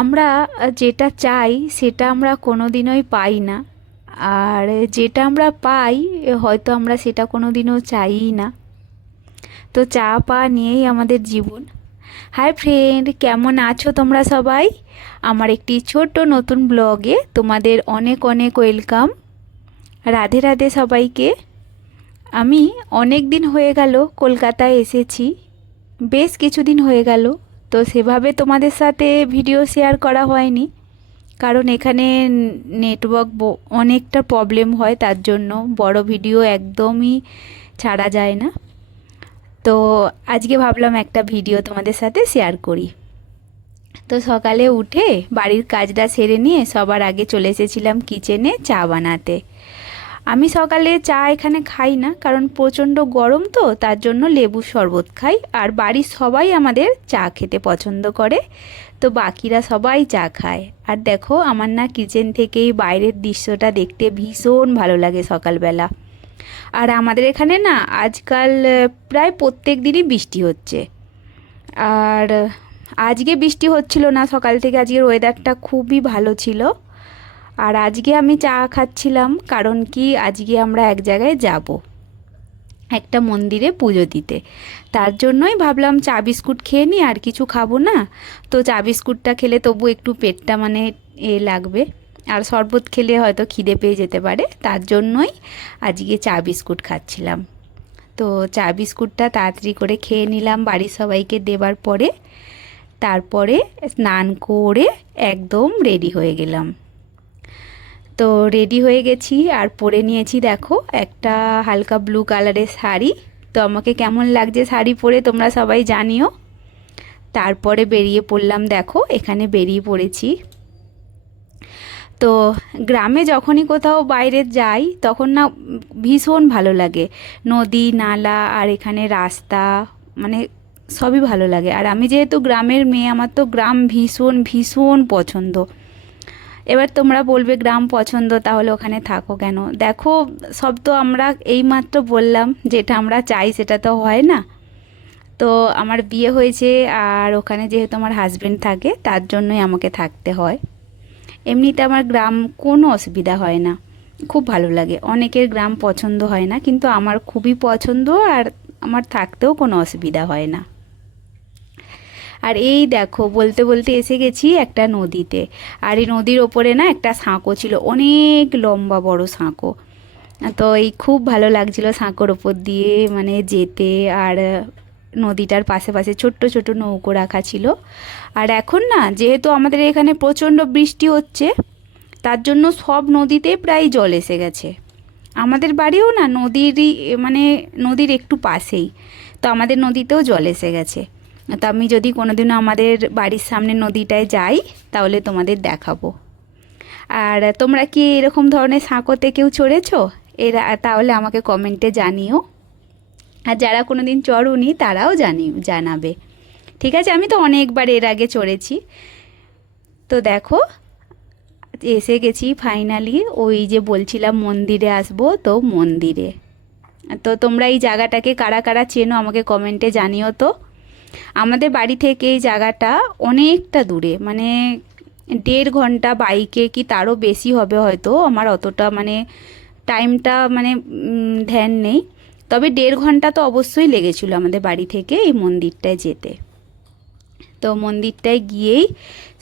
আমরা যেটা চাই সেটা আমরা কোনোদিনই পাই না। আর যেটা আমরা পাই হয়তো আমরা সেটা কোনোদিনও চাইই না। তো চা পাওয়া নিয়েই আমাদের জীবন। হাই ফ্রেন্ড, কেমন আছো তোমরা সবাই? আমার একটি ছোট্ট নতুন ব্লগে তোমাদের অনেক অনেক ওয়েলকাম। রাধে রাধে সবাইকে। আমি অনেক দিন হয়ে গেল কলকাতায় এসেছি, বেশ কিছুদিন হয়ে গেল। তো সেভাবে তোমাদের সাথে ভিডিও শেয়ার করা হয়নি, কারণ এখানে নেটওয়ার্ক অনেকটা প্রবলেম হয়, তার জন্য বড় ভিডিও একদমই ছাড়া যায় না। তো আজকে ভাবলাম একটা ভিডিও তোমাদের সাথে শেয়ার করি। তো সকালে উঠে বাড়ির কাজটা সেরে নিয়ে সবার আগে চলে এসেছিলাম কিচেনে চা বানাতে। আমি সকালে চা এখানে খাই না, কারণ প্রচণ্ড গরম, তো তার জন্য লেবুর শরবত খাই। আর বাড়ির সবাই আমাদের চা খেতে পছন্দ করে, তো বাকিরা সবাই চা খায়। আর দেখো, আমার না কিচেন থেকেই বাইরের দৃশ্যটা দেখতে ভীষণ ভালো লাগে সকালবেলা। আর আমাদের এখানে না আজকাল প্রায় প্রত্যেক দিনই বৃষ্টি হচ্ছে। আর আজকে বৃষ্টি হচ্ছিল না সকাল থেকে, আজকের ওয়েদারটা খুবই ভালো ছিল। আর আজকে আমি চা খাচ্ছিলাম, কারণ কি আজকে আমরা এক জায়গায় যাব, একটা মন্দিরে পুজো দিতে। তার জন্যই ভাবলাম চা বিস্কুট খেয়ে নিই, আর কিছু খাবো না। তো চা বিস্কুটটা খেলে তবু একটু পেটটা লাগবে, আর শরবত খেলে হয়তো খিদে পেয়ে যেতে পারে, তার জন্যই আজকে চা বিস্কুট খাচ্ছিলাম। তো চা বিস্কুটটা তাড়াতাড়ি করে খেয়ে নিলাম বাড়ির সবাইকে দেবার পরে। তারপরে স্নান করে একদম রেডি হয়ে গেলাম। তো রেডি হয়ে গেছি আর পরে নিয়েছি দেখো একটা হালকা ব্লু কালারের শাড়ি। তো আমাকে কেমন লাগছে শাড়ি পরে তোমরা সবাই জানিও। তারপরে বেরিয়ে পড়লাম, দেখো এখানে বেরিয়ে পড়েছি। তো গ্রামে যখনই কোথাও বাইরে যাই তখন না ভীষণ ভালো লাগে, নদী নালা আর এখানে রাস্তা, মানে সবই ভালো লাগে। আর আমি যেহেতু গ্রামের মেয়ে, আমার তো গ্রাম ভীষণ ভীষণ পছন্দ। এবার তোমরা বলবে গ্রাম পছন্দ, তাহলে ওখানে থাকো কেন? দেখো, সব তো আমরা এইমাত্র বললাম, যেটা আমরা চাই সেটা তো হয় না। তো আমার বিয়ে হয়েছে, আর ওখানে যেহেতু আমার হাজবেন্ড থাকে, তার জন্যই আমাকে থাকতে হয়। এমনিতে আমার গ্রাম কোনো অসুবিধা হয় না, খুব ভালো লাগে। অনেকের গ্রাম পছন্দ হয় না, কিন্তু আমার খুবই পছন্দ, আর আমার থাকতেও কোনো অসুবিধা হয় না। আর এই দেখো, বলতে বলতে এসে গেছি একটা নদীতে। আর এই নদীর ওপরে না একটা সাঁকো ছিল, অনেক লম্বা বড় সাঁকো। তো এই খুব ভালো লাগছিল সাঁকোর ওপর দিয়ে যেতে। আর নদীটার পাশে পাশে ছোট্ট ছোট নৌকো রাখা ছিল। আর এখন না যেহেতু আমাদের এখানে প্রচণ্ড বৃষ্টি হচ্ছে, তার জন্য সব নদীতে প্রায় জল এসে গেছে। আমাদের বাড়িও না নদীরই, নদীর একটু পাশেই। তো আমাদের নদীতেও জল এসে গেছে। তো আমি যদি কোনোদিনও আমাদের বাড়ির সামনে নদীটায় যাই, তাহলে তোমাদের দেখাবো। আর তোমরা কি এরকম ধরনের সাঁকোতে কেউ চড়েছো? তাহলে আমাকে কমেন্টে জানিও। আর যারা কোনোদিন চড়োনি তারাও জানাবে। ঠিক আছে, আমি তো অনেকবার এর আগে চড়েছি। তো দেখো, এসে গেছি ফাইনালি। ওই যে বলছিলাম মন্দিরে আসবো, তো মন্দিরে। তো তোমরা এই জায়গাটাকে কারা কারা চেনো আমাকে কমেন্টে জানিও তো। আমাদের বাড়ি থেকে এই জায়গাটা অনেকটা দূরে, 1.5 ঘন্টা বাইকে, কি তারও বেশি হবে হয়তো, আমার অতটা টাইমটা ধ্যান নেই। তবে 1.5 ঘন্টা তো অবশ্যই লেগেছিল আমাদের বাড়ি থেকে এই মন্দিরটায় যেতে। তো মন্দিরটায় গিয়েই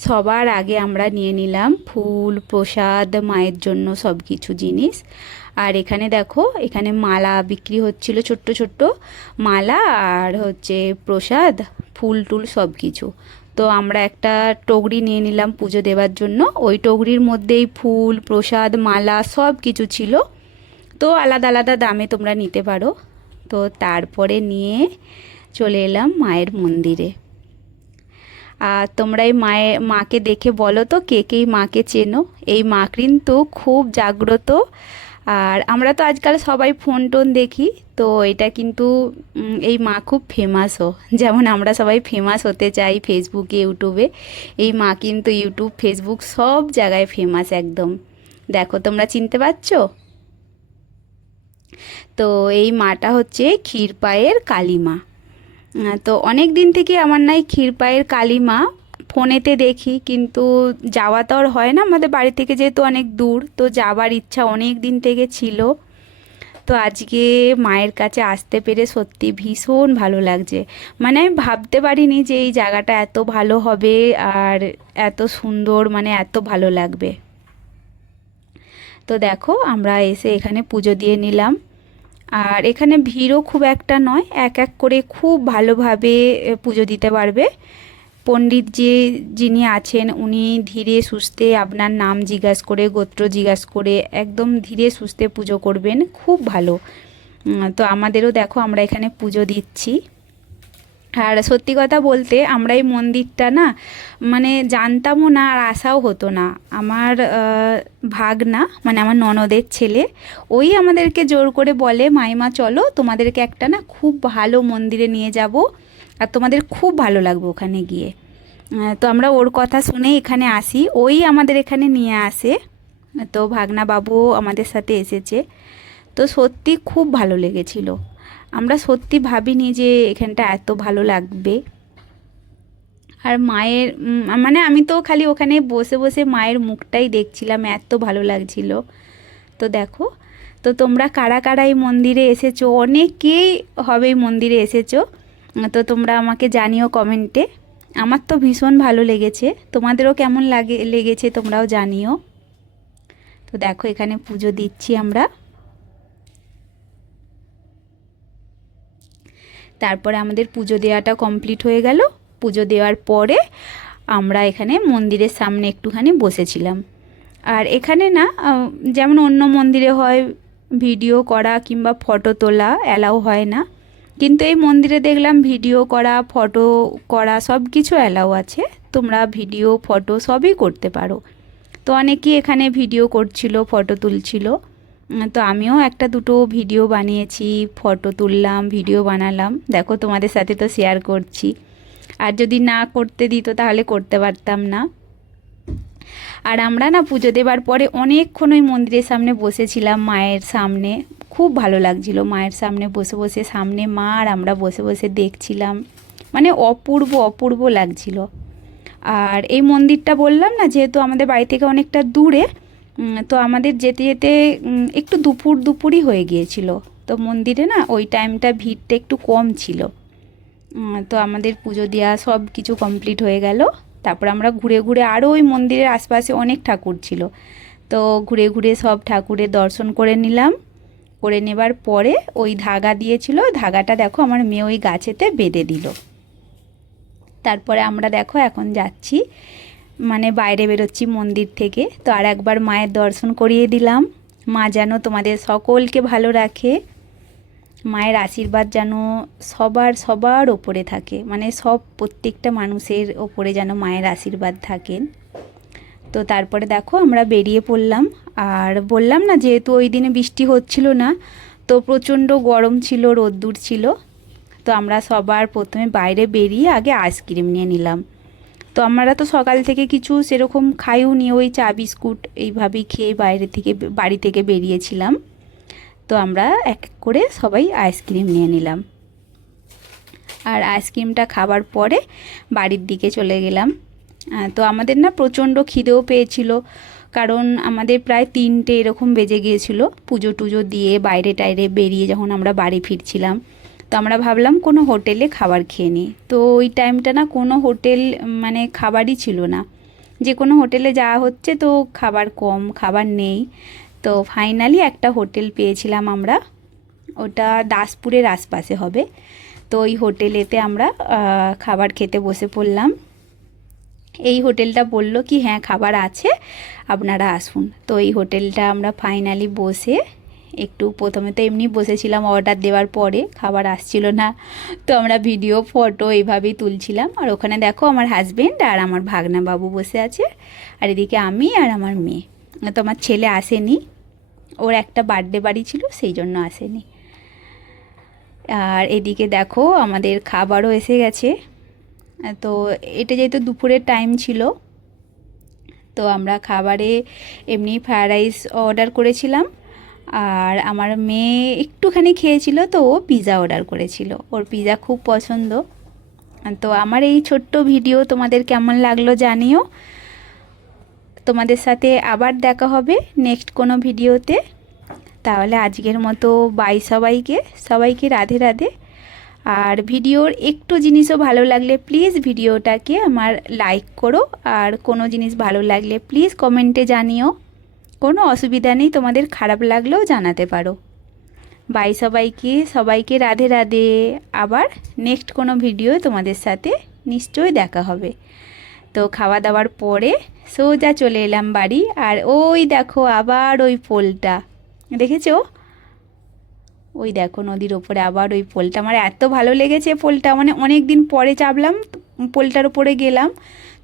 সবার আগে আমরা নিয়ে নিলাম ফুল প্রসাদ, মায়ের জন্য সব কিছু জিনিস। আর এখানে দেখো, এখানে মালা বিক্রি হচ্ছিল, ছোট্ট ছোট্ট মালা, আর হচ্ছে প্রসাদ, ফুল টুল সব কিছু। তো আমরা একটা টগরি নিয়ে নিলাম পুজো দেওয়ার জন্য। ওই টগরির মধ্যেই ফুল প্রসাদ মালা সব কিছু ছিল। তো আলাদা আলাদা দামে তোমরা নিতে পারো। তো তারপরে নিয়ে চলে এলাম মায়ের মন্দিরে। আর তোমরা এই মাকে দেখে বলো তো কে কে এই মাকে চেনো। এই মা কিন্তু খুব জাগ্রত। আর আমরা তো আজকাল সবাই ফোন টোন দেখি, তো এটা কিন্তু এই মা খুব ফেমাসও। যেমন আমরা সবাই ফেমাস হতে চাই ফেসবুকে ইউটিউবে, এই মা কিন্তু ইউটিউব ফেসবুক সব জায়গায় ফেমাস একদম। দেখো, তোমরা চিনতে পারছো? তো এই মাটা হচ্ছে ক্ষীরপায়ের কালী মা। তো অনেক দিন থেকে আমার নাই ক্ষীরপায়ের কালী মা ফোনেতে দেখি, কিন্তু যাওয়া তো আর হয় না, আমাদের বাড়ি থেকে যেহেতু অনেক দূর, তো যাবার ইচ্ছা অনেক দিন থেকে ছিল। তো আজকে মায়ের কাছে আসতে পেরে সত্যি ভীষণ ভালো লাগছে। মানে আমি ভাবতে পারিনি যে এই জায়গাটা এত ভালো হবে আর এত সুন্দর, মানে এত ভালো লাগবে। তো দেখো আমরা এসে এখানে পুজো দিয়ে নিলাম। আর এখানে ভিড়ও খুব একটা নয়, এক এক করে খুব ভালোভাবে পুজো দিতে পারবে। পণ্ডিত যিনি আছেন উনি ধীরে সুস্থে আপনার নাম জিজ্ঞাসা করে, গোত্র জিজ্ঞাসা করে একদম ধীরে সুস্থে পুজো করবেন, খুব ভালো। তো আমাদেরও দেখো আমরা এখানে পুজো দিচ্ছি। আর সত্যি কথা বলতে আমরা এই মন্দিরটা না মানে জানতামও না আর আসাও হতো না। আমার ভাগনা মানে আমার ননদের ছেলে, ওই আমাদেরকে জোর করে বলে, মাইমা চলো তোমাদেরকে একটা না খুব ভালো মন্দিরে নিয়ে যাব, আর তোমাদের খুব ভালো লাগবে ওখানে গিয়ে। তো আমরা ওর কথা শুনে এখানে আসি, ওই আমাদের এখানে নিয়ে আসে। তো ভাগনা বাবু আমাদের সাথে এসেছে। তো সত্যি খুব ভালো লেগেছিল। আমরা সত্যি ভাবিনি যে এখানটা এত ভালো লাগবে। আর মায়ের মানে আমি তো খালি ওখানে বসে বসে মায়ের মুখটাই দেখছিলাম, এত ভালো লাগছিল। তো দেখো, তো তোমরা কারা কারা এই মন্দিরে এসেছো, অনেকেই হবে এই মন্দিরে এসেছো, তো তোমরা আমাকে জানিও কমেন্টে। আমার তো ভীষণ ভালো লেগেছে, তোমাদেরও কেমন লেগেছে তোমরাও জানিও। তো দেখো এখানে পুজো দিচ্ছি আমরা। তারপরে আমাদের পুজো দেওয়াটা কমপ্লিট হয়ে গেল। পুজো দেওয়ার পরে আমরা এখানে মন্দিরের সামনে একটুখানি বসেছিলাম। আর এখানে না যেমন অন্য মন্দিরে হয় ভিডিও করা কিংবা ফটো তোলা অ্যালাউ হয় না, কিন্তু এই মন্দিরে দেখলাম ভিডিও করা, ফটো করা সব কিছু অ্যালাউ আছে। তোমরা ভিডিও ফটো সবই করতে পারো। তো অনেকেই এখানে ভিডিও করছিল, ফটো তুলছিল। তো আমিও একটা দুটো ভিডিও বানিয়েছি, ফটো তুললাম, ভিডিও বানালাম। দেখো তোমাদের সাথে তো শেয়ার করছি। আর যদি না করতে দিত তাহলে করতে পারতাম না। আর আমরা না পুজো দেবার পরে অনেকক্ষণ ওই মন্দিরের সামনে বসেছিলাম, মায়ের সামনে। খুব ভালো লাগছিল মায়ের সামনে বসে বসে, সামনে মা আর আমরা বসে বসে দেখছিলাম, মানে অপূর্ব অপূর্ব লাগছিল। আর এই মন্দিরটা বললাম না যেহেতু আমাদের বাড়ি থেকে অনেকটা দূরে, তো আমাদের যেতে যেতে একটু দুপুরই হয়ে গিয়েছিল। তো মন্দিরে না ওই টাইমটা ভিড়টা একটু কম ছিল। তো আমাদের পুজো দেওয়া সব কিছু কমপ্লিট হয়ে গেল। তারপর আমরা ঘুরে ঘুরে, আরও ওই মন্দিরের আশপাশে অনেক ঠাকুর ছিল, তো ঘুরে ঘুরে সব ঠাকুরের দর্শন করে নিলাম। করে নেবার পরে ওই ধাগা দিয়েছিল, ধাগাটা দেখো আমার মেয়ে ওই গাছেতে বেঁধে দিল। তারপরে আমরা দেখো এখন যাচ্ছি, মানে বাইরে বেরোচ্ছি মন্দির থেকে। তো আর একবার মায়ের দর্শন করিয়ে দিলাম। মা যেন তোমাদের সকলকে ভালো রাখে, মায়ের আশীর্বাদ যেন সবার ওপরে থাকে, মানে প্রত্যেকটা মানুষের ওপরে যেন মায়ের আশীর্বাদ থাকেন। তো তারপরে দেখো আমরা বেরিয়ে পড়লাম। আর বললাম না যেহেতু ওই দিনে বৃষ্টি হচ্ছিল না, তো প্রচণ্ড গরম ছিল, রোদ্দুর ছিল। তো আমরা সবার প্রথমে বাইরে বেরিয়ে আগে আইসক্রিম নিয়ে নিলাম। তো আমরা তো সকাল থেকে কিছু সেরকম খাইও নি, ওই চা বিস্কুট এইভাবেই খেয়ে বাড়ি থেকে বেরিয়েছিলাম। তো আমরা এক এক করে সবাই আইসক্রিম নিয়ে নিলাম। আর আইসক্রিমটা খাবার পরে বাড়ির দিকে চলে গেলাম। তো আমাদের না প্রচণ্ড খিদেও পেয়েছিল, কারণ আমাদের প্রায় 3টে এরকম বেজে গিয়েছিল পুজো টুজো দিয়ে বাইরে টাইরে বেরিয়ে যখন আমরা বাড়ি ফিরছিলাম। তো আমরা ভাবলাম কোনো হোটেলে খাবার খেয়ে নিই। তো ওই টাইমটা না কোনো হোটেল মানে খাবারই ছিল না, যে কোনো হোটেলে যাওয়া হচ্ছে তো খাবার কম, খাবার নেই। তো ফাইনালি একটা হোটেল পেয়েছিলাম আমরা, ওটা দাসপুরের আশপাশে হবে। তো ওই হোটেলেতে আমরা খাবার খেতে বসে পড়লাম। এই হোটেলটা বলল কি হ্যাঁ খাবার আছে, আপনারা আসুন। তো এই হোটেলটা আমরা ফাইনালি বসে একটু, প্রথমে তো এমনি বসেছিলাম অর্ডার দেওয়ার পরে, খাবার আসছিল না, তো আমরা ভিডিও ফটো এইভাবেই তুলছিলাম। আর ওখানে দেখো আমার হাজবেন্ড আর আমার ভাগনা বাবু বসে আছে, আর এদিকে আমি আর আমার মেয়ে। তো আমার ছেলে আসেনি, ওর একটা বার্থডে বাড়ি ছিল সেই জন্য আসেনি। আর এদিকে দেখো আমাদের খাবারও এসে গেছে। তো এটা যেহেতু দুপুরের টাইম ছিল, তো আমরা খাবারে এমনি ফ্রায়েড রাইস অর্ডার করেছিলাম। আর আমার মেয়ে একটুখানি খেয়েছিল, তো ও পিৎজা অর্ডার করেছিল, ওর পিৎজা খুব পছন্দ। তো আমার এই ছোট্ট ভিডিও তোমাদের কেমন লাগলো জানিও। তোমাদের সাথে আবার দেখা হবে নেক্সট কোনো ভিডিওতে। তাহলে আজকের মতো বাই সবাইকে, সবাইকে রাধে রাধে। আর ভিডিওর একটু জিনিসও ভালো লাগলে প্লিজ ভিডিওটাকে আমার লাইক করো, আর কোনো জিনিস ভালো লাগলে প্লিজ কমেন্টে জানিও। কোনো অসুবিধা নেই, তোমাদের খারাপ লাগলেও জানাতে পারো। বাই সবাইকে, সবাইকে রাধে রাধে। আবার নেক্সট কোনো ভিডিও তোমাদের সাথে নিশ্চয়ই দেখা হবে। তো খাওয়া দাওয়ার পরে সোজা চলে এলাম বাড়ি। আর ওই দেখো আবার ওই পোলটা দেখেছো, ওই দেখো নদীর ওপরে আবার ওই পোলটা। আমার এত ভালো লেগেছে পোলটা, মানে অনেক দিন পরে চাপলাম পোলটার ওপরে গেলাম,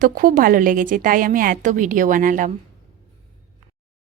তো খুব ভালো লেগেছে, তাই আমি এত ভিডিও বানালাম।